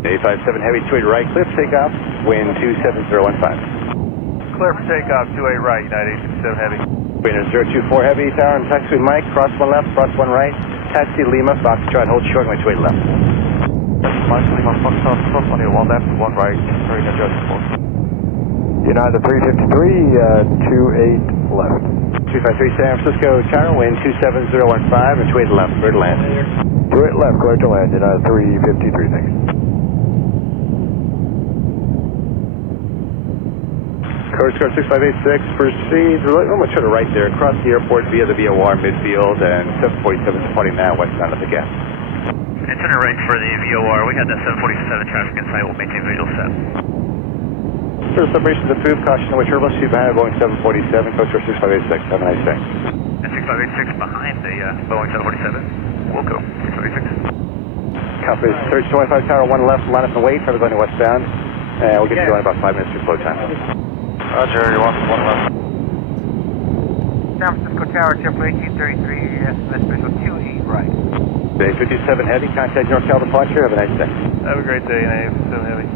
857 Heavy, 28 right, clear for takeoff, wind 27015. Clear for takeoff, 28 right, United 857 Heavy. Wind 024 Heavy, tower and taxi Mike, cross 1 left, cross 1 right, taxi Lima, Foxtrot, hold short, going 28 left. Mike Lima, Foxtrot, cross 1 here, 1 left, 1 right, hurry to adjustable. United 353, 28 left. 253 San Francisco tower, wind 27015 and 28 left, clear to land. 28 left, clear to land, United 353, thanks. Coast Guard 6586, proceed, almost to the right there, across the airport via the VOR midfield, and 747 departing now westbound of the gap. And turn right for the VOR, we got that 747 traffic in sight, we'll maintain visual set. First operations approved, caution away turbulence, shoot behind Boeing 747, Coast Guard 6586, have a nice day. And 6586 behind the Boeing 747, we'll go, 6586. Copy, search 25 tower, 1 left, line up and wait, traffic going westbound, and we'll get you going in about 5 minutes to flow time. Roger, you're welcome, 1 left. San Francisco Tower, Temple 1833, estimate visual 28 right. Day 57 Heavy, contact NorCal departure, have a nice day. Have a great day, United 857 Heavy.